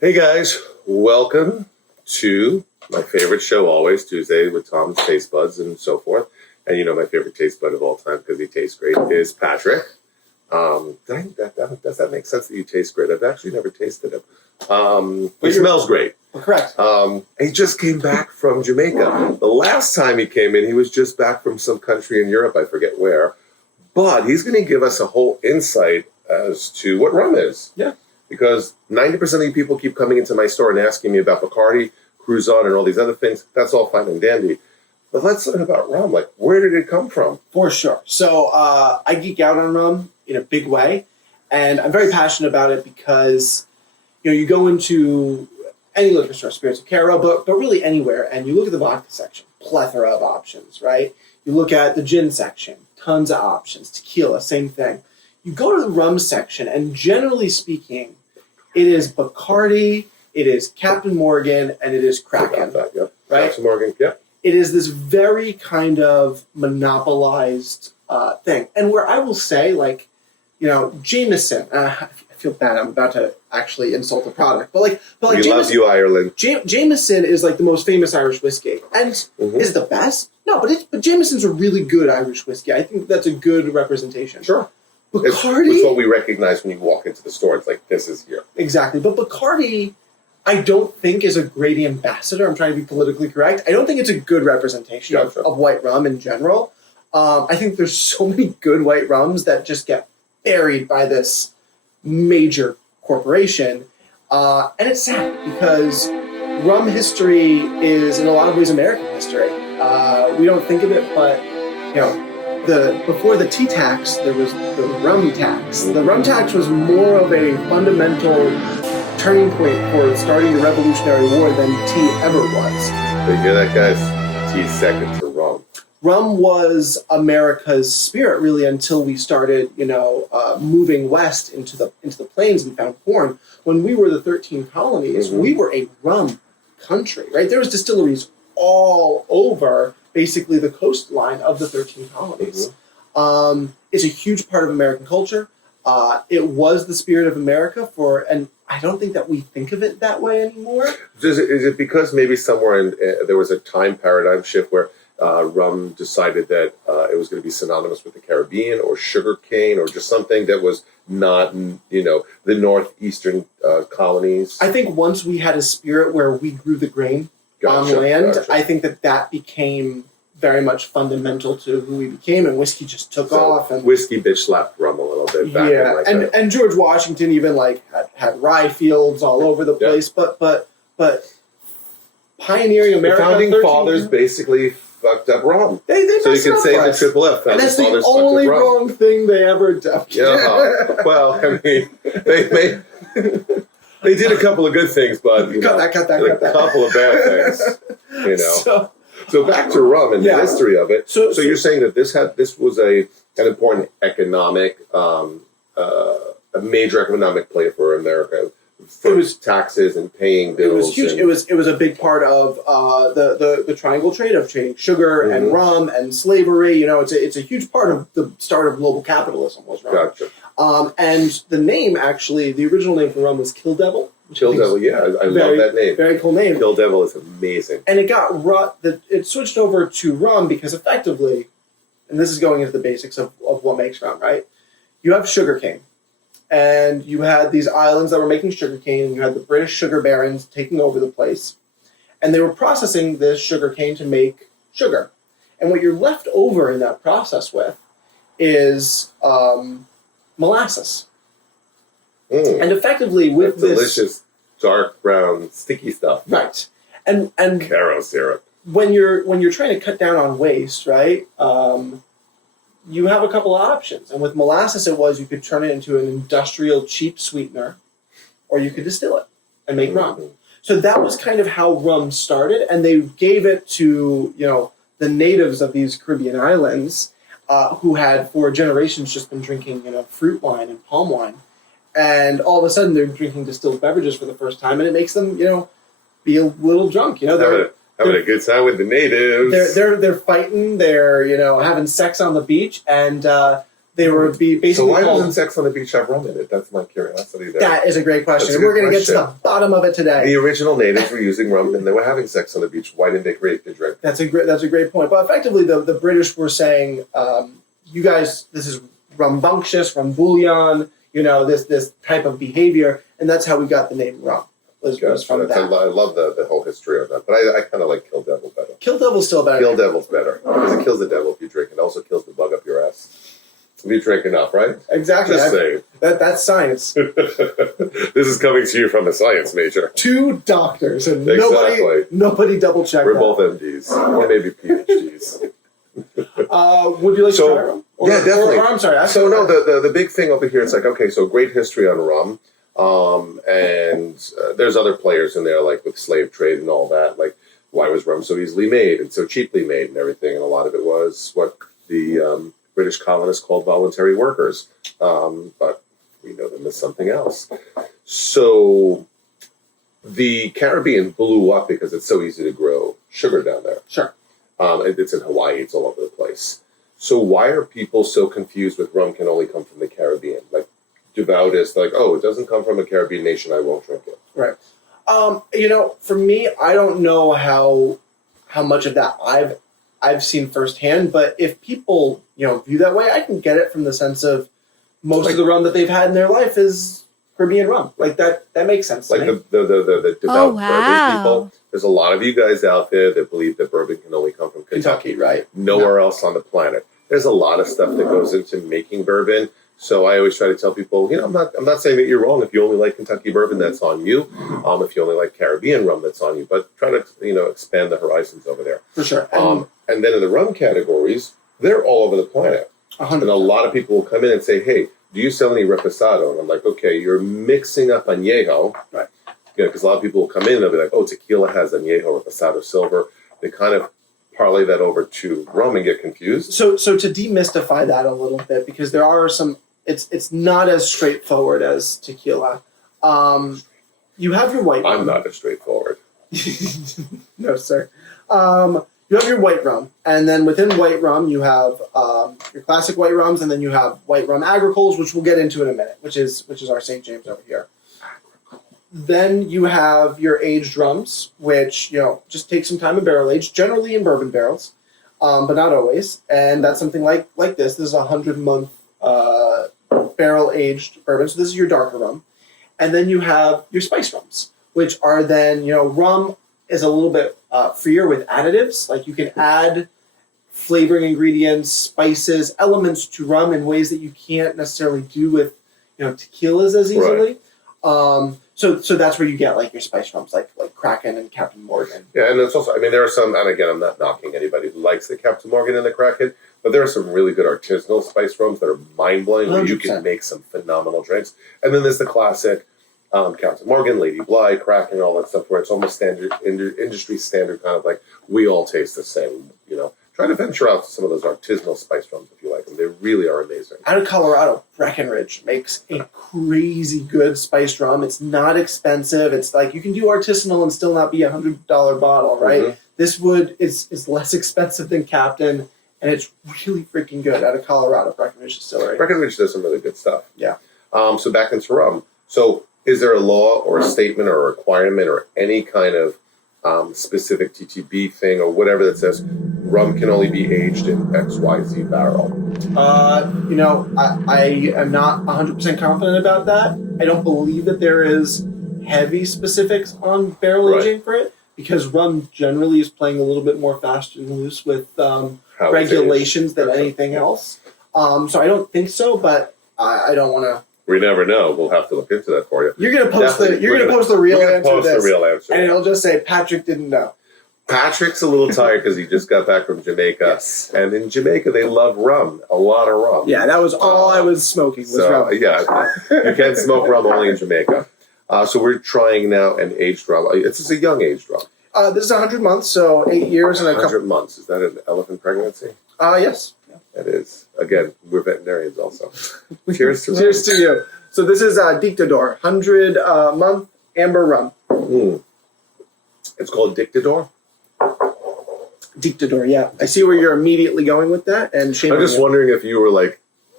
Hey guys, welcome to my favorite show always, Tuesday with Tom's Taste Buds and so forth. And you know my favorite taste bud of all time because he tastes great is Patrick. Does that make sense that you taste great? I've actually never tasted him. He smells great. Well, correct. He just came back from Jamaica. The last time he came in, he was just back from some country in Europe, I forget where. But he's going to give us a whole insight as to what rum is. Yeah. Because 90% of you people keep coming into my store and asking me about Bacardi, Cruzon, and all these other things. That's all fine and dandy. But let's learn about rum. Like, where did it come from? For sure. So I geek out on rum in a big way. And I'm very passionate about it because, you go into any liquor store, Spirits of Cairo, but really anywhere, and you look at the vodka section, plethora of options, right? You look at the gin section, tons of options. Tequila, same thing. You go to the rum section, and generally speaking, it is Bacardi, it is Captain Morgan, and it is Kraken. Yep. Right? Captain Morgan, yep. It is this very kind of monopolized thing. And where I will say, Jameson, I feel bad, I'm about to actually insult the product, but We Jameson, love you, Ireland. Jameson is like the most famous Irish whiskey. And is it the best? No, but Jameson's a really good Irish whiskey. I think that's a good representation. Sure. Bacardi? It's what we recognize when you walk into the store. It's like, this is here. Exactly. But Bacardi, I don't think is a great ambassador. I'm trying to be politically correct. I don't think it's a good representation of white rum in general. I think there's so many good white rums that just get buried by this major corporation. And it's sad because rum history is in a lot of ways American history. We don't think of it, but, before the tea tax, there was the rum tax. The rum tax was more of a fundamental turning point for starting the Revolutionary War than tea ever was. So you hear that, guys? Tea's second to rum. Rum was America's spirit, really, until we started, moving west into the plains and found corn. When we were the 13 colonies, we were a rum country, right? There was distilleries all over, basically, the coastline of the 13 colonies. It's a huge part of American culture. It was the spirit of America and I don't think that we think of it that way anymore. Is it because maybe somewhere there was a time paradigm shift where rum decided that it was going to be synonymous with the Caribbean or sugar cane or just something that was not, the northeastern colonies? I think once we had a spirit where we grew the grain on land, I think that became very much fundamental to who we became, and whiskey just took off. And whiskey bitch slapped rum a little bit back. Yeah, and George Washington even had rye fields all over the place. But pioneering America, the founding fathers basically fucked up rum. They so you can say the Triple F. And that's the only wrong thing they ever did. Yeah. Well, I mean, they did a couple of good things, but cut that. A couple of bad things. So back to rum and the history of it. So you're saying that this was an important economic, a major economic play for America. It was taxes and paying bills. It was huge. It was a big part of the triangle trade of trading sugar and rum and slavery. It's a huge part of the start of global capitalism was rum. Gotcha. And the name actually, the original name for rum was Kill Devil. Kill Devil, yeah, I love that name. Very cool name. Kill Devil is amazing. And it switched over to rum because effectively, and this is going into the basics of what makes rum, right? You have sugarcane. And you had these islands that were making sugarcane, and you had the British sugar barons taking over the place. And they were processing this sugarcane to make sugar. And what you're left over in that process with is molasses. And effectively with this delicious dark brown sticky stuff. Right. And Caro syrup. When you're trying to cut down on waste, right? You have a couple of options. And with molasses you could turn it into an industrial cheap sweetener, or you could distill it and make rum. So that was kind of how rum started, and they gave it to, the natives of these Caribbean islands who had for generations just been drinking, fruit wine and palm wine. And all of a sudden they're drinking distilled beverages for the first time, and it makes them, be a little drunk. They're having a good time with the natives. They're fighting. They're having sex on the beach, and They were basically So why called, doesn't Sex on the Beach have rum in it? That's my curiosity there. that is a great question. That's a And we're good going to get to question. the bottom of it today. The original natives were using rum and they were having sex on the beach. Why didn't they create the drink? That's a great point. But effectively, the British were saying, you guys, this is rumbunctious, rumbulion, this type of behavior, and that's how we got the name rum. Was from that. I love the whole history of that, but I kind of like Kill Devil better. Kill Devil's still better. Kill Devil's better because it kills the devil if you drink. It also kills the bug up your ass if you drink enough, right? Exactly. Just saying. That's science. This is coming to you from a science major. 2 doctors and Exactly. nobody double checked. We're both MDs or maybe PhDs. Would you like to try rum? Yeah, definitely. Or I'm sorry. So no, the big thing over here, it's like, okay, so great history on rum. And there's other players in there, like with slave trade and all that. Like, why was rum so easily made and so cheaply made and everything? And a lot of it was what the British colonists called voluntary workers. But we know them as something else. So the Caribbean blew up because it's so easy to grow sugar down there. Sure. It's in Hawaii. It's all over the place. So why are people so confused with rum can only come from the Caribbean? Like, devoutist, like, oh, it doesn't come from a Caribbean nation, I won't drink it. Right. For me, I don't know how much of that I've seen firsthand, but if people, view that way, I can get it from the sense of most of the rum that they've had in their life is Caribbean rum. Like that makes sense. Like the devout bourbon people. There's a lot of you guys out there that believe that bourbon can only come from Kentucky, right? Nowhere else on the planet. There's a lot of stuff that goes into making bourbon. So I always try to tell people, I'm not saying that you're wrong. If you only like Kentucky bourbon, that's on you. If you only like Caribbean rum, that's on you. But try to, expand the horizons over there. For sure. And then in the rum categories, they're all over the planet. 100%. And a lot of people will come in and say, hey, do you sell any reposado? And I'm like, okay, you're mixing up añejo. Right. Because a lot of people will come in and they'll be like, oh, tequila has añejo, reposado, silver. They kind of parlay that over to rum and get confused. So to demystify that a little bit, because there are some, it's not as straightforward as tequila. You have your white rum. I'm not as straightforward. No, sir. You have your white rum, and then within white rum, you have your classic white rums, and then you have white rum agricoles, which we'll get into in a minute, which is our St. James over here. Then you have your aged rums, which just take some time in barrel age, generally in bourbon barrels, but not always. And that's something like this. This is a 100-month barrel aged bourbon. So this is your darker rum, and then you have your spice rums, which are then rum is a little bit freer with additives. Like you can add flavoring ingredients, spices, elements to rum in ways that you can't necessarily do with tequilas as easily. Right. So that's where you get like your spice rums, like Kraken and Captain Morgan. Yeah, and it's also, there are some, and again, I'm not knocking anybody who likes the Captain Morgan and the Kraken, but there are some really good artisanal spice rums that are mind-blowing, where you can make some phenomenal drinks. And then there's the classic Captain Morgan, Lady Bly, Kraken, all that stuff, where it's almost standard, industry standard, kind of like, we all taste the same, Try to venture out to some of those artisanal spice rums if you like them. They really are amazing. Out of Colorado, Breckenridge makes a crazy good spiced rum. It's not expensive. It's like you can do artisanal and still not be $100 bottle, right? Mm-hmm. This wood is less expensive than Captain, and it's really freaking good. Out of Colorado, Breckenridge Distillery. Breckenridge does some really good stuff. Yeah. So back into rum. So is there a law or a statement or a requirement or any kind of specific TTB thing or whatever that says rum can only be aged in XYZ barrel? I am not 100% confident about that. I don't believe that there is heavy specifics on barrel aging for it, because rum generally is playing a little bit more fast and loose with regulations than anything else. So I don't think so, but I don't want to. We never know. We'll have to look into that for you. You're gonna post the real answer. Post the real answer, and it'll just say Patrick didn't know. Patrick's a little tired because he just got back from Jamaica. Yes. And in Jamaica, they love rum, a lot of rum. Yeah, that was all I was smoking was rum. Yeah, you can't smoke rum only in Jamaica. So we're trying now an aged rum. It's just a young aged rum. This is 100 months, so 8 years and a couple. 100 months. Is that an elephant pregnancy? Yes. It is. Again, we're veterinarians also. Cheers to rum. Cheers to you. So this is Dictador, 100-month amber rum. It's called Dictador? Dictador, yeah. I see where you're immediately going with that. And shame I'm just wondering if you were like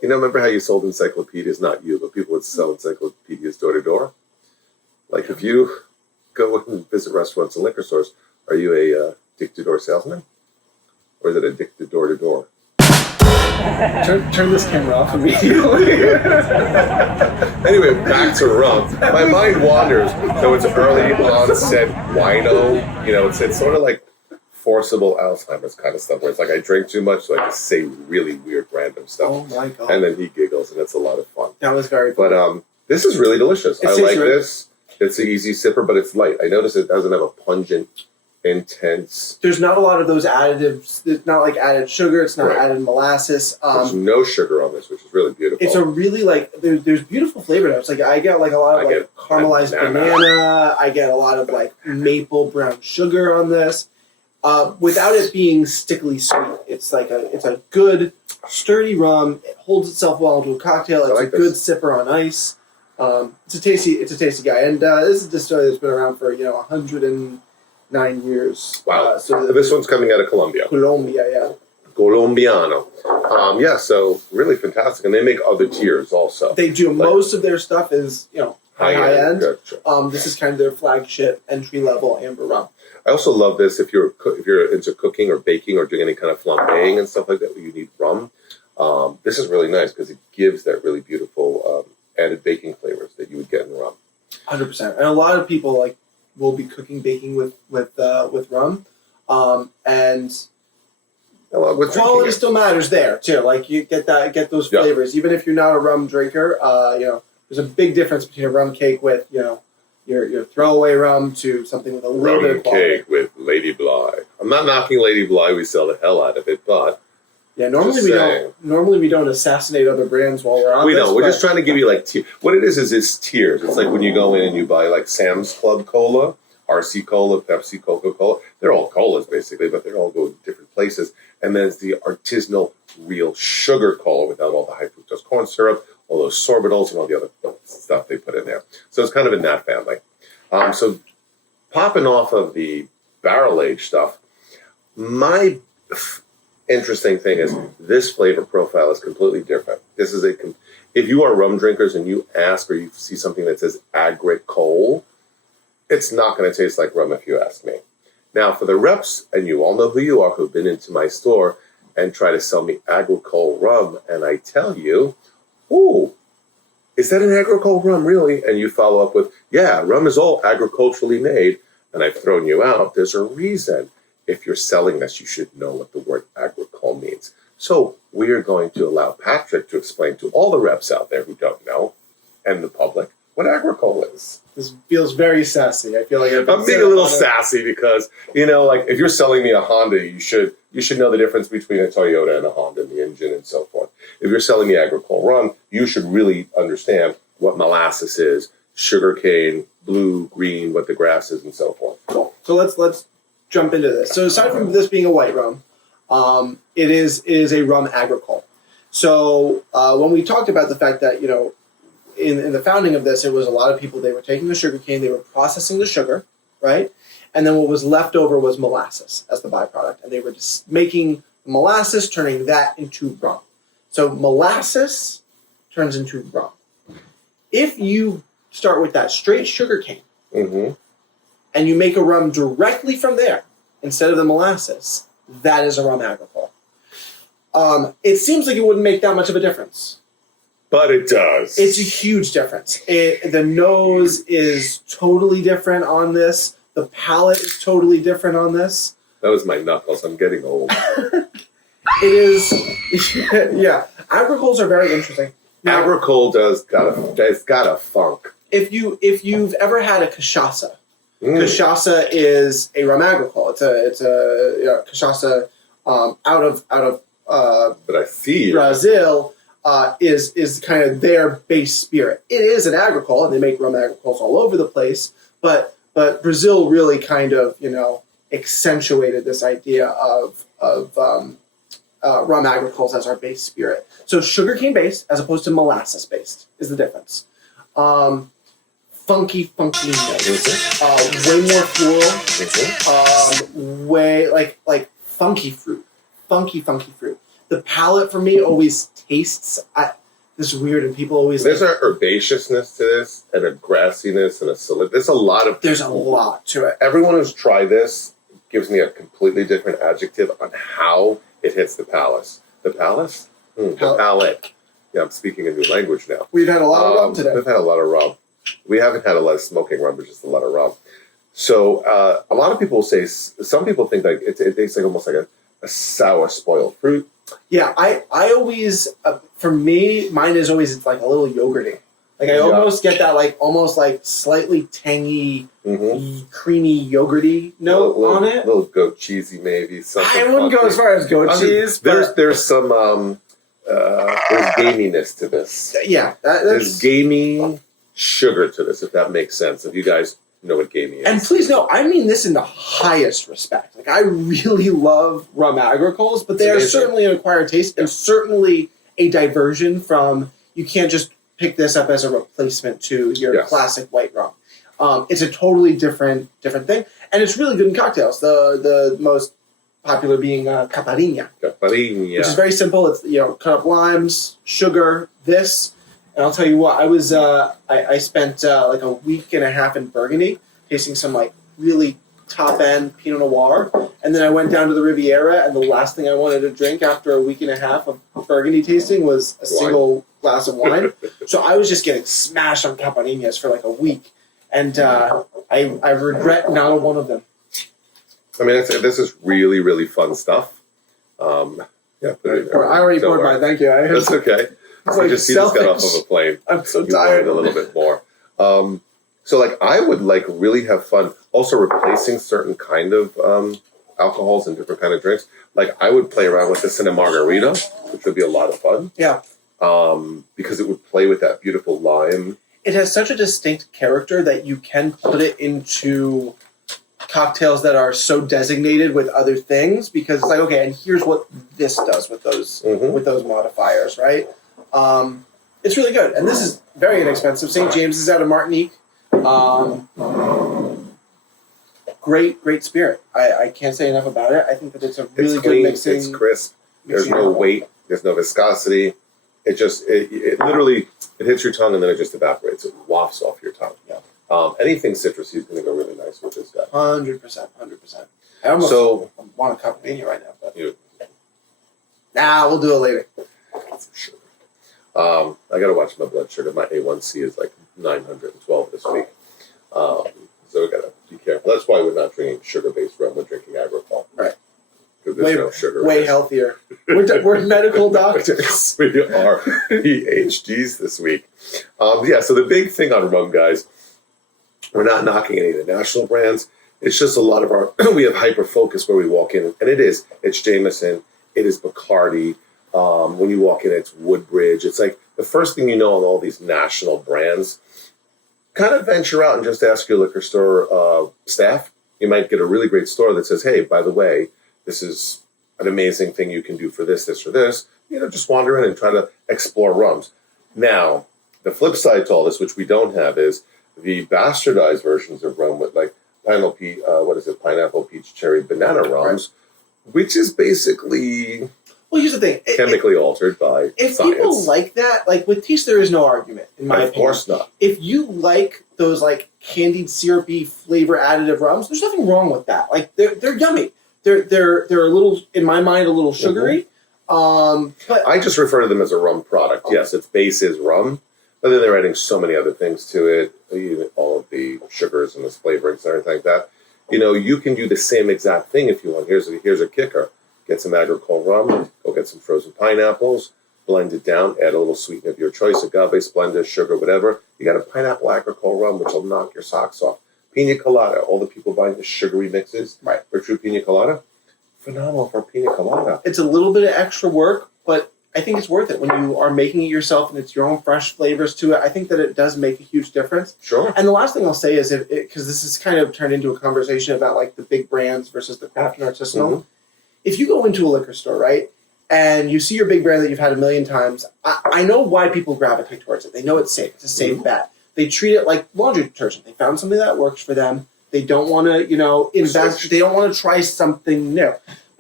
You know, remember how you sold encyclopedias? Not you, but people would sell encyclopedias door to door. Like if you go and visit restaurants and liquor stores, are you a dick-to-door salesman? Or is it a dick-to-door-to-door? Turn this camera off immediately. Anyway, back to rum. My mind wanders. So it's early onset wino. You know, it's sort of like forcible Alzheimer's kind of stuff, where it's like I drink too much, so I just say really weird, random stuff. Oh my god! And then he giggles, and it's a lot of fun. That was very fun. But this is really delicious. I like this. It's an easy sipper, but it's light. I notice it doesn't have a pungent, intense. There's not a lot of those additives. It's not like added sugar. It's not added molasses. There's no sugar on this, which is really beautiful. It's a really like there's beautiful flavor notes. Like I get like a lot of like caramelized banana. I get a lot of like maple brown sugar on this. Without it being stickily sweet, it's a good sturdy rum. It holds itself well into a cocktail. It's a good sipper on ice. It's a tasty guy, and this is a distillery that's been around for 109 years. Wow! So this one's coming out of Colombia. Colombia, yeah. Colombiano. So really fantastic, and they make other tiers also. They do. Most of their stuff is high end. Gotcha. This is kind of their flagship entry level amber rum. I also love this if you're into cooking or baking or doing any kind of flambeing and stuff like that where you need rum. This is really nice because it gives that really beautiful added baking flavors that you would get in rum. 100%. And a lot of people will be cooking, baking with rum, and quality still matters there too. Like you get those flavors, even if you're not a rum drinker. There's a big difference between a rum cake with your throwaway rum to something with a little bit of quality. Rum cake with Lady Bly. I'm not knocking Lady Bly. We sell the hell out of it, but normally we don't assassinate other brands while we're on. We don't. We're just trying to give you what it is it's tiers. It's like when you go in and you buy like Sam's Club Cola, RC Cola, Pepsi, Coca-Cola. They're all colas basically, but they're all going to different places. And then it's the artisanal real sugar cola without all the high fructose corn syrup, all those sorbitals and all the other stuff they put in there. So it's kind of in that family. So popping off of the barrel aged stuff, my interesting thing is this flavor profile is completely different. This is if you are rum drinkers and you ask or you see something that says agricole, it's not going to taste like rum if you ask me. Now for the reps, and you all know who you are, who've been into my store and try to sell me agricole rum, and I tell you, ooh, is that an agricole rum really? And you follow up with, yeah, rum is all agriculturally made, and I've thrown you out. There's a reason. If you're selling this, you should know what the word agricole means. So we are going to allow Patrick to explain to all the reps out there who don't know, and the public, what agricole is. This feels very sassy. I feel like I'm being a little sassy because, if you're selling me a Honda, you should know the difference between a Toyota and a Honda, and the engine and so forth. If you're selling me agricole rum, you should really understand what molasses is, sugarcane, blue, green, what the grass is, and so forth. Cool. So let's jump into this. So aside from this being a white rum, it is a rum agricole. So when we talked about the fact that in the founding of this, it was a lot of people, they were taking the sugar cane, they were processing the sugar, right? And then what was left over was molasses as the byproduct. And they were just making molasses, turning that into rum. So molasses turns into rum. If you start with that straight sugar cane, and you make a rum directly from there, instead of the molasses, that is a rum agricole. It seems like it wouldn't make that much of a difference. But it does. It's a huge difference. The nose is totally different on this. The palate is totally different on this. That was my knuckles. I'm getting old. It is, yeah. Agricoles are very interesting. Now, agricole it's got a funk. If you've ever had a cachaça, cachaça is a rum agricole. It's a cachaça out of but I see Brazil. Is kind of their base spirit. It is an agricole, and they make rum agricoles all over the place. But Brazil really kind of accentuated this idea of rum agricoles as our base spirit. So sugarcane based as opposed to molasses based is the difference. Funky notes. Way more floral. Way like funky fruit. Funky fruit. The palate for me always tastes. This is weird, and people always. There's an herbaceousness to this, and a grassiness, and a solid. There's a lot of. There's a lot to it. Everyone who's tried this gives me a completely different adjective on how it hits the palate. The palate? The palate. Yeah, I'm speaking a new language now. We've had a lot of rum today. We've had a lot of rum. We haven't had a lot of smoking rum, but just a lot of rum. So a lot of people say, some people think like it tastes like almost like a sour spoiled fruit. Yeah, I always, for me, mine is always, it's like a little yogurty. Like I almost get that like almost like slightly tangy, creamy yogurty note on it. A little goat cheesy maybe. Something I wouldn't go as far as goat cheese. There's some there's gaminess to this. Yeah, there's gamey sugar to this, if that makes sense. If you guys know what gamey is. And please know, I mean this in the highest respect. Like I really love rum agricoles, but they are certainly an acquired taste and certainly a diversion from. You can't just pick this up as a replacement to your classic white rum. It's a totally different thing, and it's really good in cocktails. The most popular being caipirinha, which is very simple. It's cut up limes, sugar, this, and I'll tell you what. I spent like a week and a half in Burgundy, tasting some like really top end Pinot Noir, and then I went down to the Riviera, and the last thing I wanted to drink after a week and a half of Burgundy tasting was a single glass of wine. So I was just getting smashed on caipirinhas for like a week, and I regret not one of them. I mean, this is really, really fun stuff. Yeah, put it in there. I already poured mine. Thank you. That's okay. Like just got off of a plane. I'm so tired. A little bit more. So, like, I would like really have fun. Also, replacing certain kind of alcohols and different kind of drinks. Like, I would play around with this in a margarita, which would be a lot of fun. Yeah. Because it would play with that beautiful lime. It has such a distinct character that you can put it into cocktails that are so designated with other things, because it's like, okay, and here's what this does with those modifiers, right? It's really good, and this is very inexpensive. St. James is out of Martinique. Great spirit. I can't say enough about it. I think that it's a really good mixing. It's crisp. There's no weight. There's no viscosity. It just it literally it hits your tongue and then it just evaporates. It wafts off your tongue. Yeah. Anything citrusy is going to go really nice with this guy. 100%. I almost want a caipirinha right now, but we'll do it later. Sure. I got to watch my blood sugar. My A1C is like 912 this week. So we got to be careful. That's why we're not drinking sugar-based rum. We're drinking agricole. Right. Because there's no sugar. Way healthier. We're medical doctors. We are PhDs this week. So the big thing on rum, guys, we're not knocking any of the national brands. It's just a lot of our, we have hyper-focus where we walk in, and it's Jameson, it is Bacardi. When you walk in, it's Woodbridge. It's like the first thing you know on all these national brands. Kind of venture out and just ask your liquor store staff. You might get a really great store that says, hey, by the way, this is an amazing thing you can do for this, or this. Just wander in and try to explore rums. Now, the flip side to all this, which we don't have, is the bastardized versions of rum with like pineapple, peach, cherry, banana rums, which is basically... Well, here's the thing. Chemically altered by if science. People like that, like with taste, there is no argument, in my opinion. Of course not. If you like those like candied, syrupy, flavor additive rums, there's nothing wrong with that. Like they're yummy. They're a little, in my mind, a little sugary. But I just refer to them as a rum product. Yes, its base is rum, but then they're adding so many other things to it, all of the sugars and the flavorings and everything like that. You can do the same exact thing if you want. Here's a kicker. Get some agricole rum, go get some frozen pineapples, blend it down, add a little sweetener of your choice, agave, Splenda, sugar, whatever. You got a pineapple agricole rum, which will knock your socks off. Pina colada, all the people buying the sugary mixes for true pina colada, phenomenal for pina colada. It's a little bit of extra work, but I think it's worth it when you are making it yourself and it's your own fresh flavors to it. I think that it does make a huge difference. Sure. And the last thing I'll say is, because this has kind of turned into a conversation about like the big brands versus the craft and artisanal. Mm-hmm. If you go into a liquor store, right, and you see your big brand that you've had a million times, I know why people gravitate towards it. They know it's safe. It's a safe bet. They treat it like laundry detergent. They found something that works for them. They don't want to, invest. They don't want to try something new.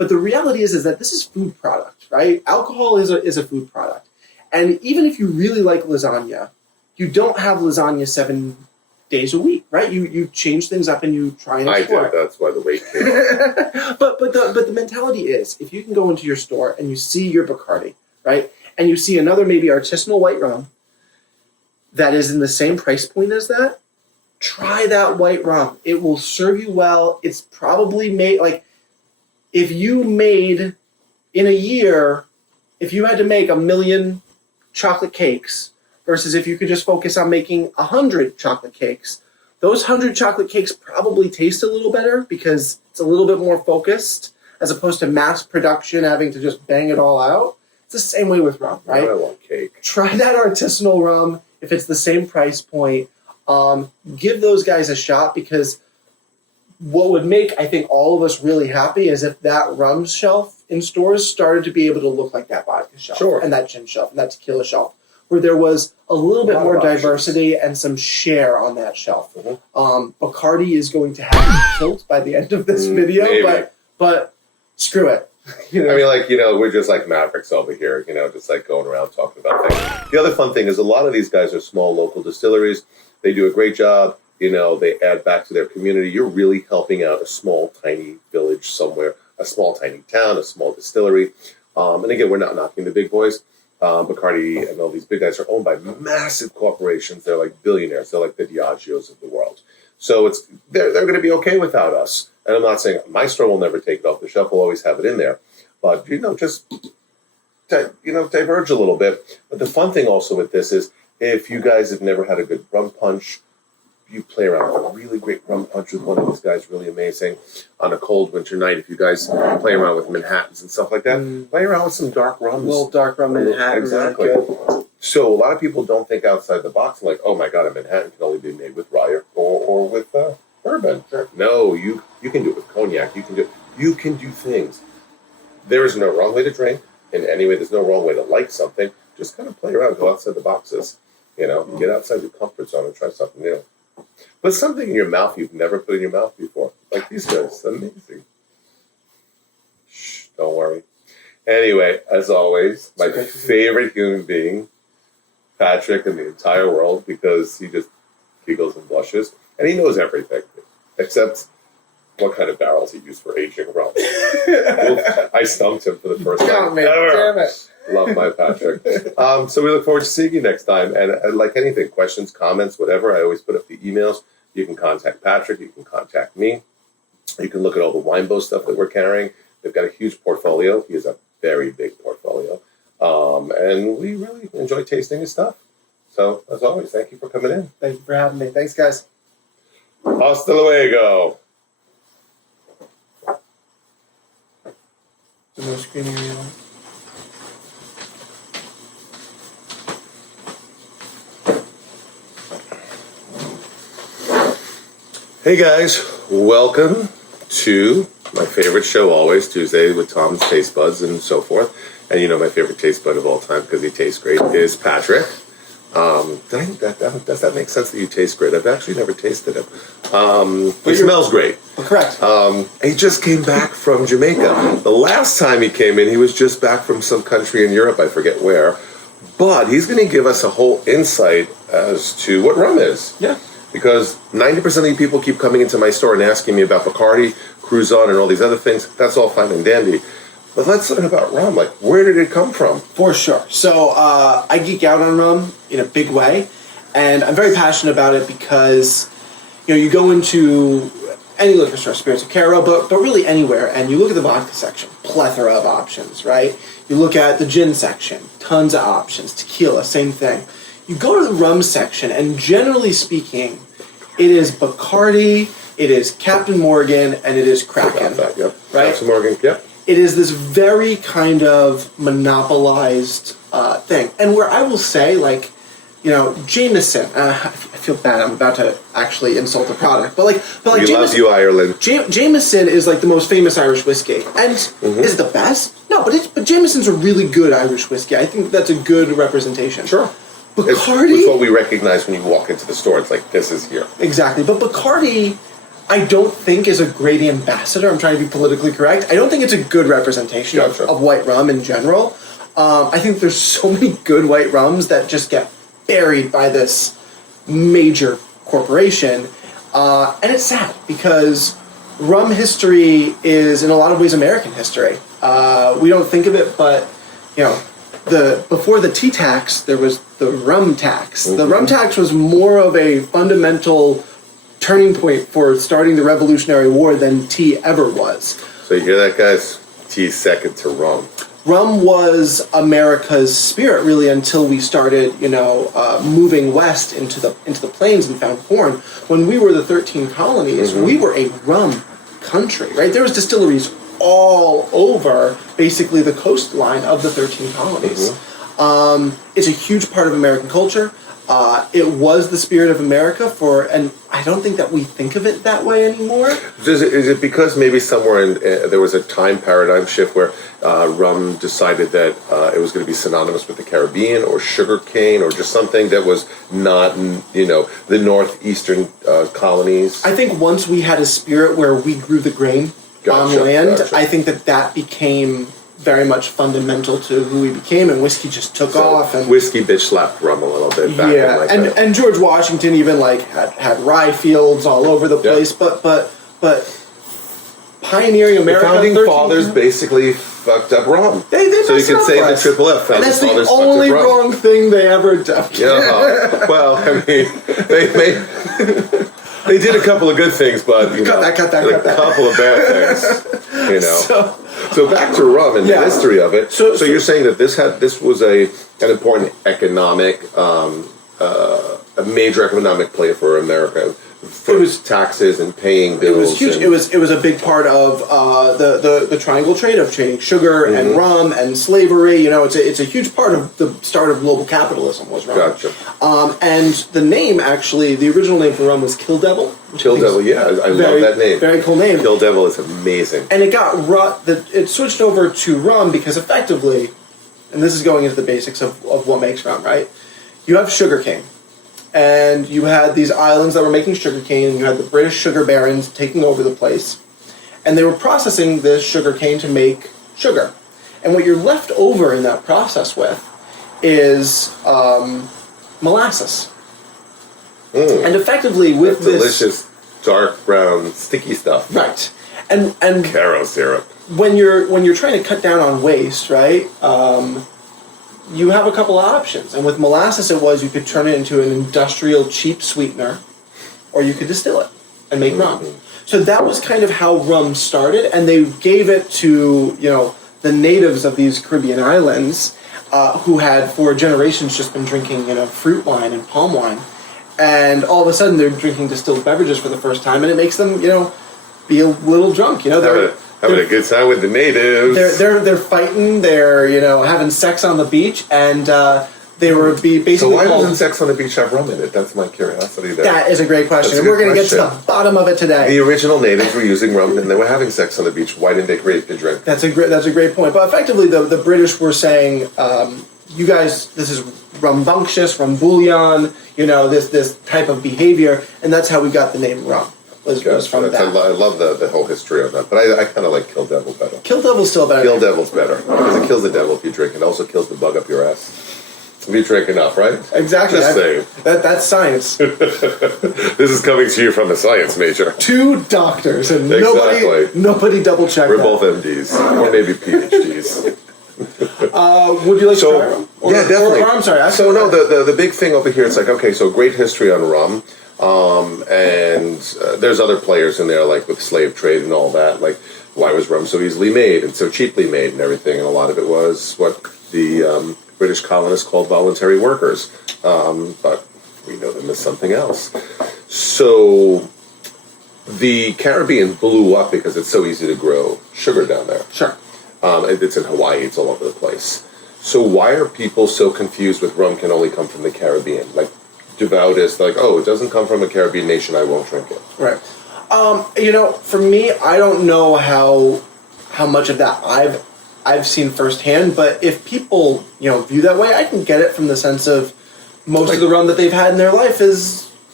But the reality is that this is food product, right? Alcohol is a food product. And even if you really like lasagna, you don't have lasagna 7 days a week, right? You change things up and you try and explore. I did. That's why the weight came. but the mentality is, if you can go into your store and you see your Bacardi, right, and you see another maybe artisanal white rum that is in the same price point as that, try that white rum. It will serve you well. It's probably made, like, if you made in a year, if you had to make 1 million chocolate cakes versus if you could just focus on making 100 chocolate cakes, those 100 chocolate cakes probably taste a little better because it's a little bit more focused as opposed to mass production having to just bang it all out. It's the same way with rum, right? I want cake. Try that artisanal rum if it's the same price point. Give those guys a shot, because what would make, I think, all of us really happy is if that rum shelf in stores started to be able to look like that vodka shelf, and that gin shelf, and that tequila shelf, where there was a little bit more diversity and some share on that shelf. Bacardi is going to have it killed by the end of this video, but screw it. You know? I mean, like, you know, we're just like mavericks over here, you know, just like going around talking about things. The other fun thing is a lot of these guys are small local distilleries. They do a great job. You know, they add back to their community. You're really helping out a small, tiny village somewhere, a small, tiny town, a small distillery. And again, we're not knocking the big boys. Bacardi and all these big guys are owned by massive corporations. They're like billionaires. They're like the Diageos of the world. So they're going to be okay without us. And I'm not saying my store will never take it off the shelf. We'll always have it in there. But, you know, just, diverge a little bit. But the fun thing also with this is if you guys have never had a good rum punch, you play around with a really great rum punch with one of these guys, really amazing. On a cold winter night, if you guys play around with Manhattans and stuff like that, play around with some dark rums. A little dark rum Manhattan. Exactly. So a lot of people don't think outside the box, like, oh my God, a Manhattan can only be made with rye or with bourbon. No, you can do it with cognac. You can do things. There is no wrong way to drink in any way. There's no wrong way to like something. Just kind of play around, go outside the boxes. You know, get outside your comfort zone and try something new. Put something in your mouth you've never put in your mouth before. Like these guys. Amazing. Shh, don't worry. Anyway, as always, my favorite human being, Patrick, in the entire world, because he just giggles and blushes. And he knows everything, except what kind of barrels he used for aging rum. I stumped him for the first time ever. Damn it. Love my Patrick. So we look forward to seeing you next time. And like anything, questions, comments, whatever, I always put up the emails. You can contact Patrick. You can contact me. You can look at all the Winebow stuff that we're carrying. They've got a huge portfolio. He has a very big portfolio. And we really enjoy tasting his stuff. So, as always, thank you for coming in. Thank you for having me. Thanks, guys. Hasta luego. The most screaming you want. Hey guys, welcome to my favorite show always, Tuesday with Tom's Taste Buds and so forth. And you know my favorite taste bud of all time because he tastes great is Patrick. Does that make sense that you taste great? I've actually never tasted him. He smells great. Correct. He just came back from Jamaica. The last time he came in, he was just back from some country in Europe, I forget where. But he's going to give us a whole insight as to what rum is. Yeah. Because 90% of the people keep coming into my store and asking me about Bacardi, Cruzon, and all these other things. That's all fine and dandy. But let's learn about rum. Like, where did it come from? For sure. So I geek out on rum in a big way. And I'm very passionate about it because, you know, you go into any liquor store, Spirits of Cairo, but really anywhere, and you look at the vodka section, plethora of options, right? You look at the gin section, tons of options. Tequila, same thing. You go to the rum section, and generally speaking, it is Bacardi, it is Captain Morgan, and it is Kraken. Yep. Right? Captain Morgan, yep. It is this very kind of monopolized thing. And where I will say, like, you know, Jameson, I feel bad, I'm about to actually insult the product, but like we Jameson, love you, Ireland. Jameson is like the most famous Irish whiskey. And is it the best? No, but Jameson's a really good Irish whiskey. I think that's a good representation. Sure. Bacardi? It's what we recognize when you walk into the store. It's like, this is here. Exactly. But Bacardi, I don't think is a great ambassador. I'm trying to be politically correct. I don't think it's a good representation of white rum in general. I think there's so many good white rums that just get buried by this major corporation. And it's sad because rum history is in a lot of ways American history. We don't think of it, but before the tea tax, there was the rum tax. Mm-hmm. The rum tax was more of a fundamental turning point for starting the Revolutionary War than tea ever was. So you hear that, guys? Tea's second to rum. Rum was America's spirit, really, until we started, moving west into the plains and found corn. When we were the 13 colonies, we were a rum country, right? There was distilleries all over, basically, the coastline of the 13 colonies. It's a huge part of American culture. It was the spirit of America and I don't think that we think of it that way anymore. Is it because maybe somewhere there was a time paradigm shift where rum decided that it was going to be synonymous with the Caribbean or sugar cane or just something that was not, the northeastern colonies? I think once we had a spirit where we grew the grain on land, I think that became very much fundamental to who we became, and whiskey just took off. And whiskey bitch slapped rum a little bit back. Yeah, and George Washington even had rye fields all over the place. But pioneering America, the founding fathers basically fucked up rum. They so you can say the Triple F. And that's the only wrong thing they ever did. Yeah. Well, I mean, they did a couple of good things, but a couple of bad things. So back to rum and the history of it. So you're saying that this was an important economic, a major economic play for America. It was taxes and paying bills. It was huge. It was a big part of the triangle trade of trading sugar and rum and slavery. It's a huge part of the start of global capitalism was rum. Gotcha. And the name actually, the original name for rum was Kill Devil. Kill Devil, yeah, I love that name. Very cool name. Kill Devil is amazing. And it switched over to rum because effectively, and this is going into the basics of what makes rum, right? You have sugarcane. And you had these islands that were making sugarcane, and you had the British sugar barons taking over the place. And they were processing this sugarcane to make sugar. And what you're left over in that process with is molasses. And effectively with that delicious, dark brown, sticky stuff. Right. And Cairo syrup. When you're trying to cut down on waste, right? You have a couple of options. And with molasses you could turn it into an industrial cheap sweetener, or you could distill it and make rum. So that was kind of how rum started, and they gave it to, the natives of these Caribbean islands who had for generations just been drinking, fruit wine and palm wine. And all of a sudden they're drinking distilled beverages for the first time, and it makes them, be a little drunk. Having a good time with the natives. They're fighting. They're having sex on the beach, and they were basically. So why doesn't sex on the beach have rum in it? That's my curiosity. That is a great question, and we're going to get to the bottom of it today. The original natives were using rum, and they were having sex on the beach. Why didn't they create the drink? That's a great point. But effectively, the British were saying, "You guys, this is rambunctious, rum bouillon. This type of behavior," and that's how we got the name rum. Was from that. I love the whole history of that, but I kind of like Kill Devil better. Kill Devil's still better. Kill Devil's better because it kills the devil if you drink. It also kills the bug up your ass if you drink enough, right? Exactly. Just saying. That's science. This is coming to you from a science major. 2 doctors and nobody double checked. We're both MDs or maybe PhDs. Would you like to try rum? Yeah, definitely. I'm sorry. The big thing over here, it's like, okay, so great history on rum. And there's other players in there, like with slave trade and all that. Like, why was rum so easily made and so cheaply made and everything? And a lot of it was what the British colonists called voluntary workers. But we know them as something else. So the Caribbean blew up because it's so easy to grow sugar down there. Sure. It's in Hawaii. It's all over the place. So why are people so confused with rum can only come from the Caribbean? Like, devoutist, like, it doesn't come from a Caribbean nation, I won't drink it. Right. For me, I don't know how much of that I've seen firsthand, but if people, view that way, I can get it from the sense of most of the rum that they've had in their life is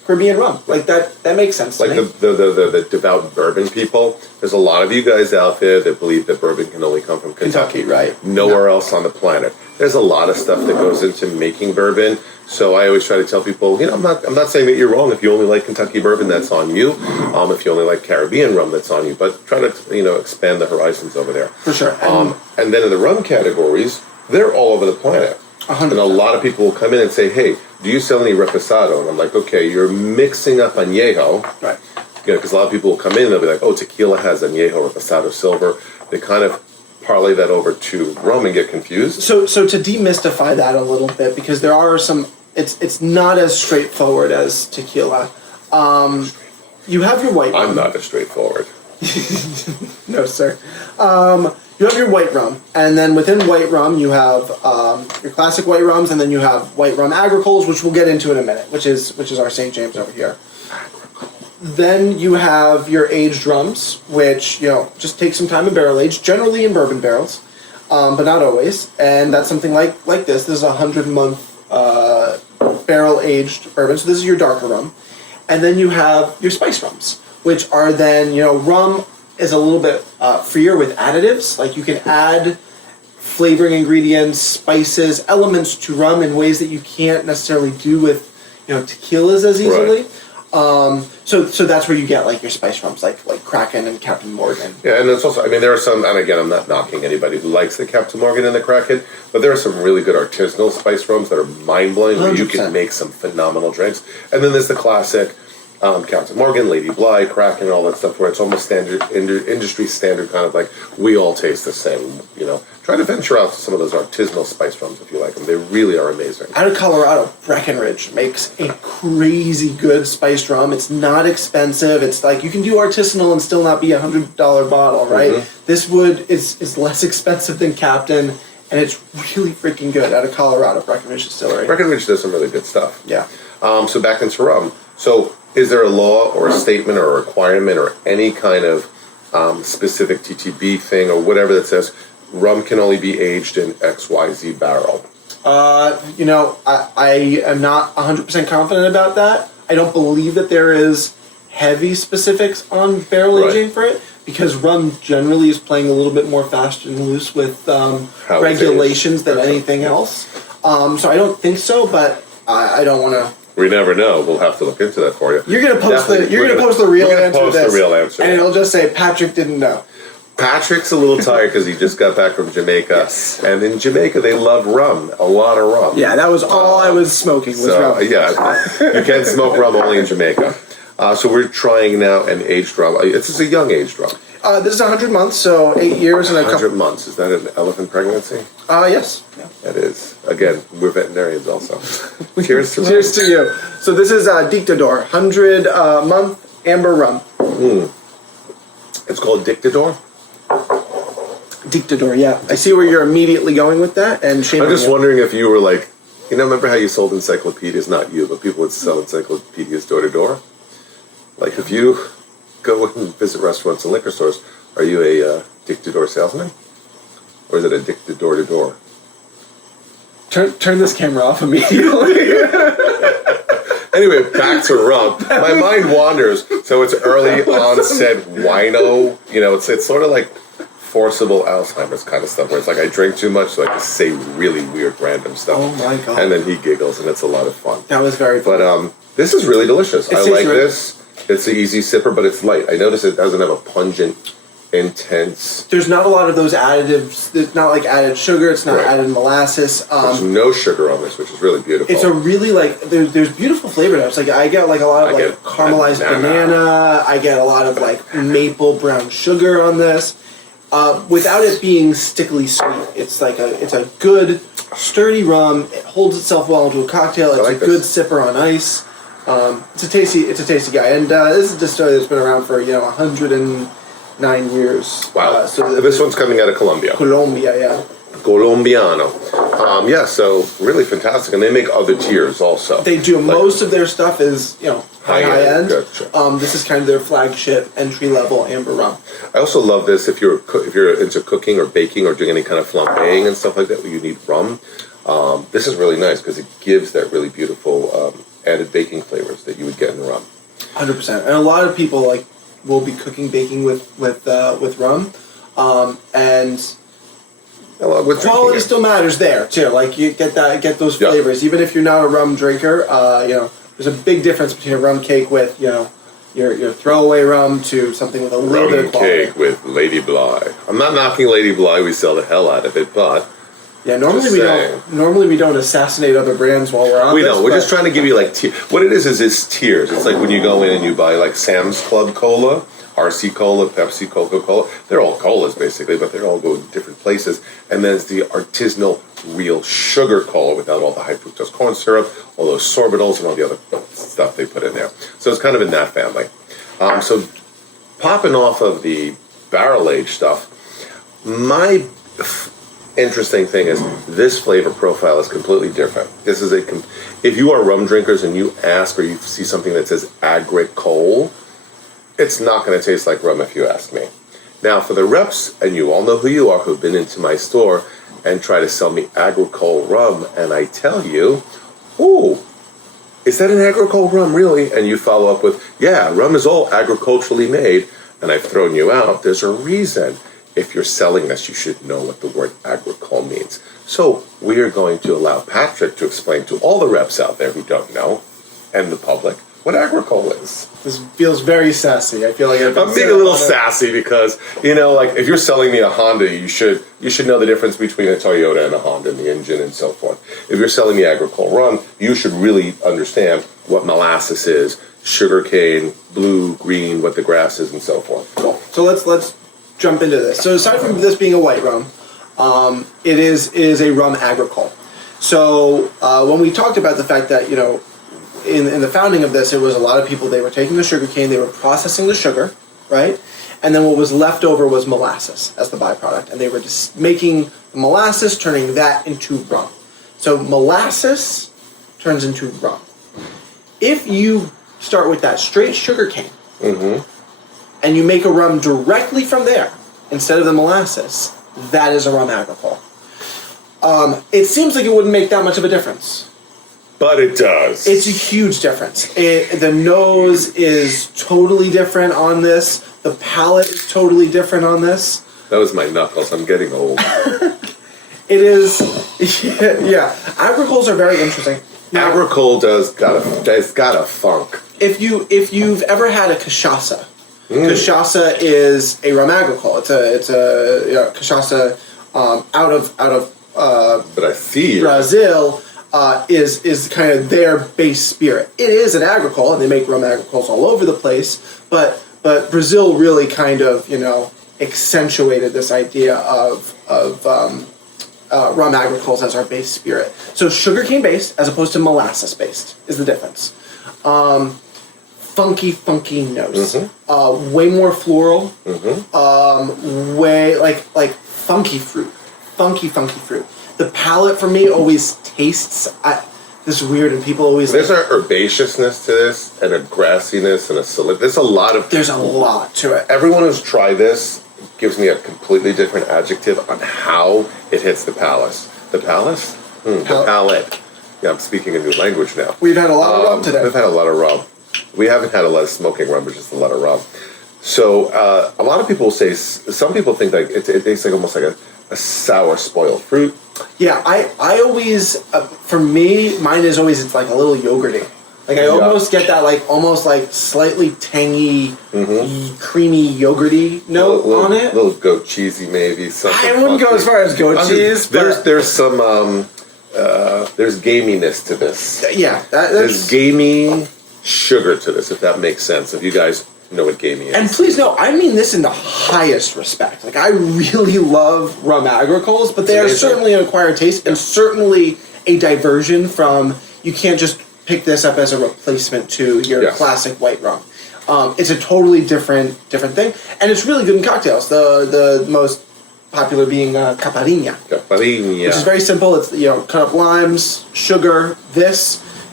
Caribbean rum. Like that makes sense. Like to me. the devout bourbon people. There's a lot of you guys out there that believe that bourbon can only come from Kentucky. Right? Nowhere else on the planet. There's a lot of stuff that goes into making bourbon. So I always try to tell people, I'm not saying that you're wrong. If you only like Kentucky bourbon, that's on you. If you only like Caribbean rum, that's on you. But try to expand the horizons over there. For sure. And then in the rum categories, they're all over the planet. 100%. And a lot of people will come in and say, hey, do you sell any reposado? And I'm like, okay, you're mixing up añejo. Right. Because a lot of people will come in and they'll be like, oh, tequila has añejo, reposado, silver. They kind of parlay that over to rum and get confused. So to demystify that a little bit, because there are some, it's not as straightforward as tequila. You have your white rum. I'm not as straightforward. No, sir. You have your white rum, and then within white rum you have your classic white rums, and then you have white rum agricoles, which we'll get into in a minute, which is our St. James over here. Then you have your aged rums, which just take some time in barrel age, generally in bourbon barrels, but not always. And that's something like this. This is a 100-month barrel aged bourbon, so this is your darker rum. And then you have your spice rums, which are then rum is a little bit freer with additives. Like you can add flavoring ingredients, spices, elements to rum in ways that you can't necessarily do with tequilas as easily. Right. So that's where you get like your spice rums, like Kraken and Captain Morgan. Yeah, and it's also, there are some, and again, I'm not knocking anybody who likes the Captain Morgan and the Kraken, but there are some really good artisanal spice rums that are mind-blowing, where you can make some phenomenal drinks. And then there's the classic Captain Morgan, Lady Bly, Kraken, and all that stuff, where it's almost standard, industry standard, kind of like, we all taste the same, Try to venture out to some of those artisanal spice rums if you like them. They really are amazing. Out of Colorado, Breckenridge makes a crazy good spiced rum. It's not expensive. It's like you can do artisanal and still not be $100 bottle, right? Mm-hmm. This wood is less expensive than Captain, and it's really freaking good. Out of Colorado, Breckenridge Distillery. Breckenridge does some really good stuff. Yeah. So back into rum. So is there a law or a statement or a requirement or any kind of specific TTB thing or whatever that says rum can only be aged in XYZ barrel? I am not 100% confident about that. I don't believe that there is heavy specifics on barrel aging for it, because rum generally is playing a little bit more fast and loose with regulations than anything else. So I don't think so, but I don't want to. We never know. We'll have to look into that for you. You're gonna post the real answer to this, the real answer, and it'll just say Patrick didn't know. Patrick's a little tired because he just got back from Jamaica. Yes. And in Jamaica, they love rum. A lot of rum. Yeah, that was all I was smoking was rum. Yeah, you can't smoke rum only in Jamaica. So we're trying now an aged rum. This is a young aged rum. This is 100 months, so 8 years and a couple... 100 months. Is that an elephant pregnancy? Yes. Yeah. That is. Again, we're veterinarians also. Cheers to rum. Cheers to you. So this is Dictador, 100-month amber rum. It's called Dictador? Dictador, yeah. I see where you're immediately going with that, and shame I'm on just you. wondering if you were like, remember how you sold encyclopedias? Not you, but people would sell encyclopedias door to door? Like, if you go and visit restaurants and liquor stores, are you a Dictador salesman? Or is it a Dictador to door? Turn this camera off immediately. Anyway, back to rum. My mind wanders, so it's early onset wino. It's sort of like forcible Alzheimer's kind of stuff, where it's like I drink too much, so I just say really weird random stuff. Oh my god! And then he giggles, and it's a lot of fun. That was very fun. But this is really delicious. I like tasty, this. It's an easy sipper, but it's light. I notice it doesn't have a pungent, intense. There's not a lot of those additives. There's not like added sugar. It's not added molasses. There's no sugar on this, which is really beautiful. It's a really there's beautiful flavor notes. Like I get like a lot of caramelized banana. I get a lot of like maple brown sugar on this. Without it being stickily sweet, it's a good sturdy rum. It holds itself well into a cocktail. It's a good sipper on ice. It's a tasty guy, and this is a distillery that's been around for 109 years. Wow! So this one's coming out of Colombia. Colombia, yeah. Colombiano. So really fantastic, and they make other tiers also. They do. Most of their stuff is high end. Gotcha. This is kind of their flagship entry level amber rum. I also love this if you're into cooking or baking or doing any kind of flambeing and stuff like that where you need rum. This is really nice because it gives that really beautiful added baking flavors that you would get in rum. 100%. And a lot of people will be cooking, baking with rum, and quality still matters there too. Like you get those flavors, even if you're not a rum drinker. There's a big difference between a rum cake with your throwaway rum to something with a little bit of quality. Rum cake with Lady Bly. I'm not knocking Lady Bly. We sell the hell out of it, but. Yeah, normally we don't assassinate other brands while we're on this. We don't. We're just trying to give you what it is it's tiers. It's like when you go in and you buy like Sam's Club Cola, RC Cola, Pepsi, Coca-Cola. They're all colas basically, but they all go to different places. And then it's the artisanal real sugar cola without all the high fructose corn syrup, all those sorbitals and all the other stuff they put in there. So it's kind of in that family. So popping off of the barrel aged stuff, my interesting thing is this flavor profile is completely different. This is if you are rum drinkers and you ask or you see something that says agricole, it's not going to taste like rum if you ask me. Now for the reps, and you all know who you are, who've been into my store and try to sell me agricole rum, and I tell you, ooh, is that an agricole rum really? And you follow up with, yeah, rum is all agriculturally made, and I've thrown you out. There's a reason. If you're selling this, you should know what the word agricole means. So we are going to allow Patrick to explain to all the reps out there who don't know, and the public, what agricole is. This feels very sassy. I feel like I'm being a little sassy because, if you're selling me a Honda, you should know the difference between a Toyota and a Honda and the engine and so forth. If you're selling me agricole rum, you should really understand what molasses is, sugarcane, blue, green, what the grass is, and so forth. Cool. So let's jump into this. So aside from this being a white rum, it is a rum agricole. So when we talked about the fact that in the founding of this, it was a lot of people, they were taking the sugar cane, they were processing the sugar, right? And then what was left over was molasses as the byproduct, and they were just making molasses, turning that into rum. So molasses turns into rum. If you start with that straight sugar cane, and you make a rum directly from there, instead of the molasses, that is a rum agricole. It seems like it wouldn't make that much of a difference. But it does. It's a huge difference. The nose is totally different on this. The palate is totally different on this. That was my knuckles. I'm getting old. It is, yeah. Agricoles are very interesting. Now, agricole it's got a funk. If you've ever had a cachaça, cachaça is a rum agricole. It's a cachaça out of Brazil. Is kind of their base spirit. It is an agricole, and they make rum agricoles all over the place. But Brazil really kind of accentuated this idea of rum agricoles as our base spirit. So sugarcane based as opposed to molasses based is the difference. Funky nose. Way more floral. Way like funky fruit. Funky fruit. The palate for me always tastes this is weird, and people always there's an herbaceousness to this, and a grassiness, and there's a lot to it. Everyone who's tried this gives me a completely different adjective on how it hits the palate. The palate? The palate. Yeah, I'm speaking a new language now. We've had a lot of rum today. We've had a lot of rum. We haven't had a lot of smoking rum, but just a lot of rum. So a lot of people say, some people think like it tastes like almost like a sour spoiled fruit. Yeah, I always, for me, mine is always, it's like a little yogurty. Like I almost get that almost slightly tangy, creamy yogurty note on it. A little goat cheesy maybe. I wouldn't go as far as goat cheese. There's some, there's gaminess to this. Yeah. There's gamey sugar to this, if that makes sense. If you guys know what gamey is. And please know, I mean this in the highest respect. Like, I really love rum agricoles, but they are certainly an acquired taste and certainly a diversion from, you can't just pick this up as a replacement to your classic white rum. It's a totally different thing, and it's really good in cocktails. The most popular being caipirinha. Caipirinha. Which is very simple. It's, cut up limes, sugar, this,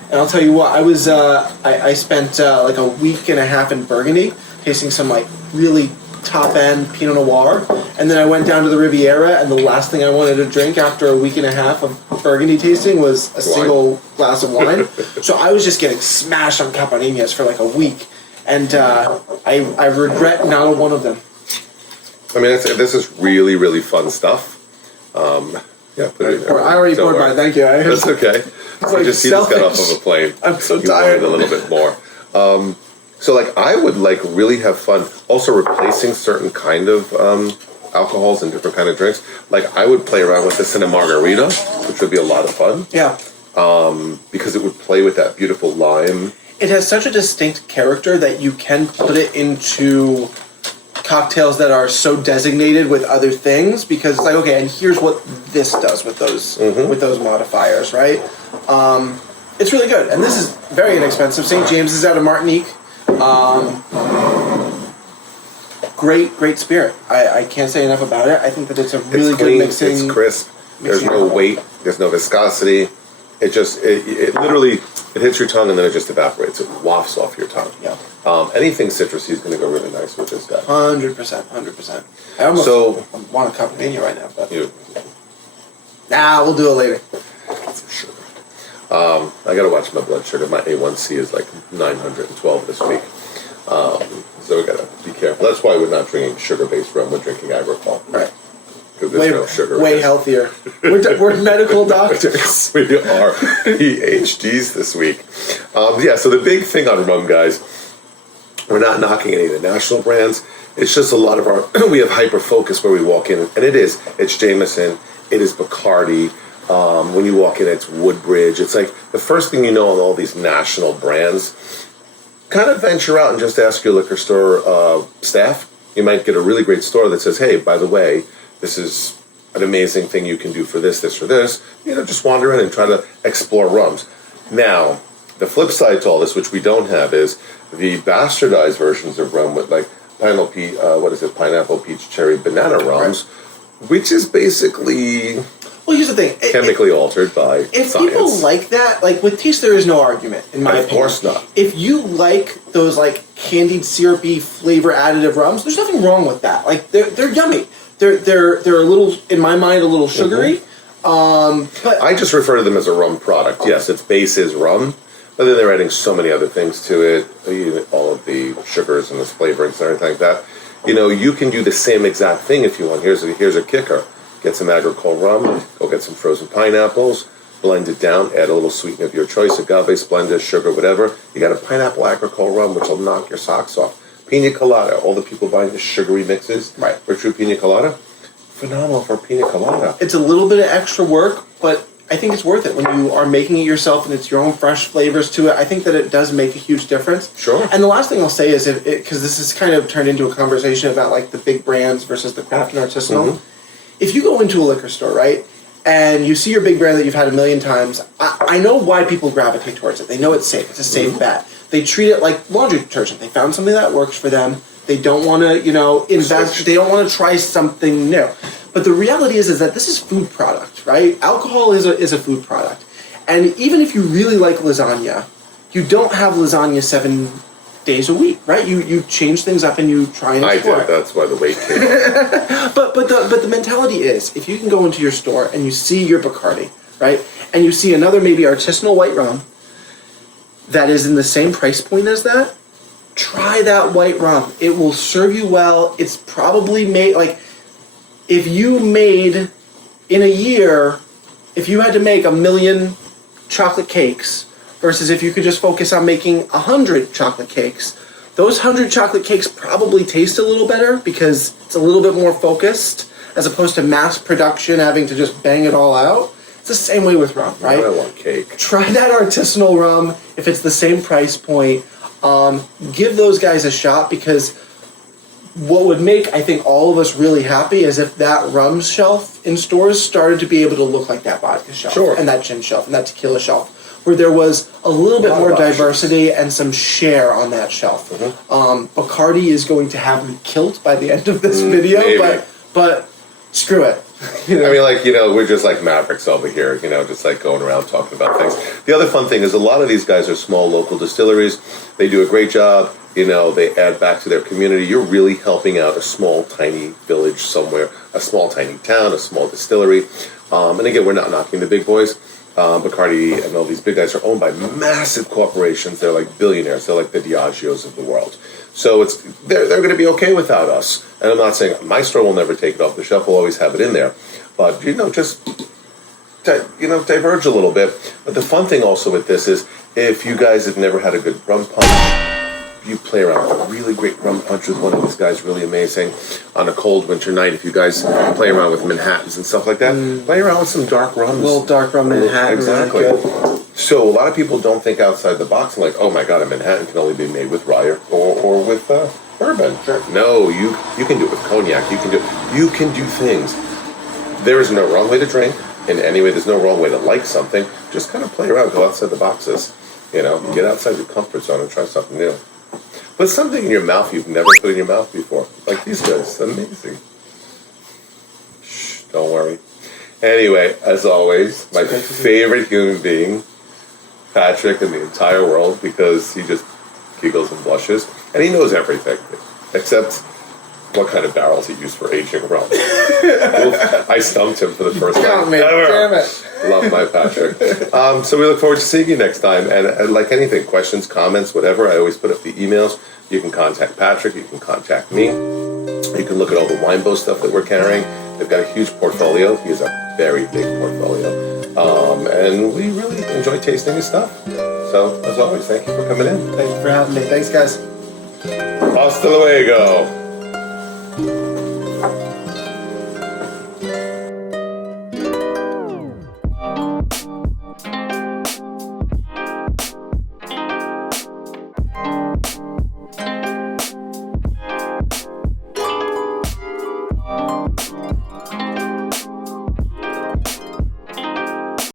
And I'll tell you what, I spent like a week and a half in Burgundy, tasting some like really top-end Pinot Noir, and then I went down to the Riviera, and the last thing I wanted to drink after a week and a half of Burgundy tasting was a single glass of wine. So I was just getting smashed on Caipirinhas for like a week, and I regret not one of them. I mean, this is really, really fun stuff. Yeah, put it in there. I already poured mine, thank you. That's okay. Like just got off of a plane. I'm so tired. tired. A little bit more. So, like, I would, like, really have fun also replacing certain kind of alcohols and different kind of drinks. Like, I would play around with this in a margarita, which would be a lot of fun. Yeah. Because it would play with that beautiful lime. It has such a distinct character that you can put it into cocktails that are so designated with other things, because it's like, okay, and here's what this does with those modifiers, right? It's really good, and this is very inexpensive. St. James is out of Martinique. Great spirit. I can't say enough about it. I think that it's a really good mixing. It's crisp. There's no weight. There's no viscosity. It just it literally it hits your tongue and then it just evaporates. It wafts off your tongue. Yeah. Anything citrusy is going to go really nice with this guy. 100%. I almost want a Caipirinha right now, but we'll do it later. For sure. I got to watch my blood sugar. My A1C is like 912 this week. So we got to be careful. That's why we're not drinking sugar-based rum. We're drinking agricole. Right. Because there's no sugar. Way healthier. We're medical doctors. We are PhDs this week. So the big thing on rum, guys, we're not knocking any of the national brands. It's just a lot of our, we have hyper-focus where we walk in, and it's Jameson, it is Bacardi. When you walk in, it's Woodbridge. It's like the first thing you know on all these national brands, kind of venture out and just ask your liquor store staff. You might get a really great store that says, hey, by the way, this is an amazing thing you can do for this, or this. Just wander in and try to explore rums. Now, the flip side to all this, which we don't have, is the bastardized versions of rum with like pineapple, peach, cherry, banana rums, which is basically... Well, here's the thing. Chemically altered by if science. People like that, like with taste, there is no argument, in my opinion. Of course not. If you like those like candied, syrupy, flavor additive rums, there's nothing wrong with that. Like they're yummy. They're a little, in my mind, a little sugary. But I just refer to them as a rum product. Yes, its base is rum, but then they're adding so many other things to it, all of the sugars and the flavorings and everything like that. You can do the same exact thing if you want. Here's a kicker. Get some agricole rum, go get some frozen pineapples, blend it down, add a little sweetener of your choice, agave, Splenda, sugar, whatever. You got a pineapple agricole rum, which will knock your socks off. Pina colada, all the people buying the sugary mixes for true pina colada, phenomenal for pina colada. It's a little bit of extra work, but I think it's worth it when you are making it yourself and it's your own fresh flavors to it. I think that it does make a huge difference. Sure. And the last thing I'll say is, because this has kind of turned into a conversation about like the big brands versus the craft and artisanal. Mm-hmm. If you go into a liquor store, right, and you see your big brand that you've had a million times, I know why people gravitate towards it. They know it's safe. It's a safe bet. They treat it like laundry detergent. They found something that works for them. They don't want to, invest. They don't want to try something new. But the reality is that this is food product, right? Alcohol is a food product. And even if you really like lasagna, you don't have lasagna 7 days a week, right? You change things up and you try and explore. I did. That's why the weight came. But the mentality is, if you can go into your store and you see your Bacardi, right, and you see another maybe artisanal white rum that is in the same price point as that, try that white rum. It will serve you well. It's probably made like if you made in a year, if you had to make 1 million chocolate cakes. Versus if you could just focus on making 100 chocolate cakes. Those 100 chocolate cakes probably taste a little better because it's a little bit more focused as opposed to mass production having to just bang it all out. It's the same way with rum, right? I want cake. Try that artisanal rum if it's the same price point. Give those guys a shot because what would make, I think, all of us really happy is if that rum shelf in stores started to be able to look like that vodka shelf and that gin shelf and that tequila shelf, where there was a little bit more diversity and some share on that shelf. Mm-hmm. Bacardi is going to have me killed by the end of this video, but screw it. I mean, like, we're just like mavericks over here, just like going around talking about things. The other fun thing is a lot of these guys are small local distilleries. They do a great job. They add back to their community. You're really helping out a small, tiny village somewhere, a small, tiny town, a small distillery. And again, we're not knocking the big boys. Bacardi and all these big guys are owned by massive corporations. They're like billionaires. They're like the Diageos of the world. So they're going to be okay without us. And I'm not saying my store will never take it off the shelf. We'll always have it in there. But, just, diverge a little bit. But the fun thing also with this is if you guys have never had a good rum punch, you play around with a really great rum punch with one of these guys, really amazing. On a cold winter night, if you guys play around with Manhattans and stuff like that, play around with some dark rums. A little dark rum Manhattan. Exactly. Really good. So a lot of people don't think outside the box and like, oh my God, a Manhattan can only be made with rye or with bourbon. Sure. No, you can do it with cognac. You can do things. There is no wrong way to drink. In any way, there's no wrong way to like something. Just kind of play around, go outside the boxes. Get outside your comfort zone and try something new. Put something in your mouth you've never put in your mouth before. Like these guys. Amazing. Shh, don't worry. Anyway, as always, my favorite human being, Patrick, in the entire world, because he just giggles and blushes. And he knows everything, except what kind of barrels he used for aging rum. I stumped him for the first time ever. Damn it. Love my Patrick. So we look forward to seeing you next time. And like anything, questions, comments, whatever, I always put up the emails. You can contact Patrick. You can contact me. You can look at all the Winebow stuff that we're carrying. They've got a huge portfolio. He has a very big portfolio. And we really enjoy tasting his stuff. So, as always, thank you for coming in. Thank you for having me. Thanks, guys. Hasta luego.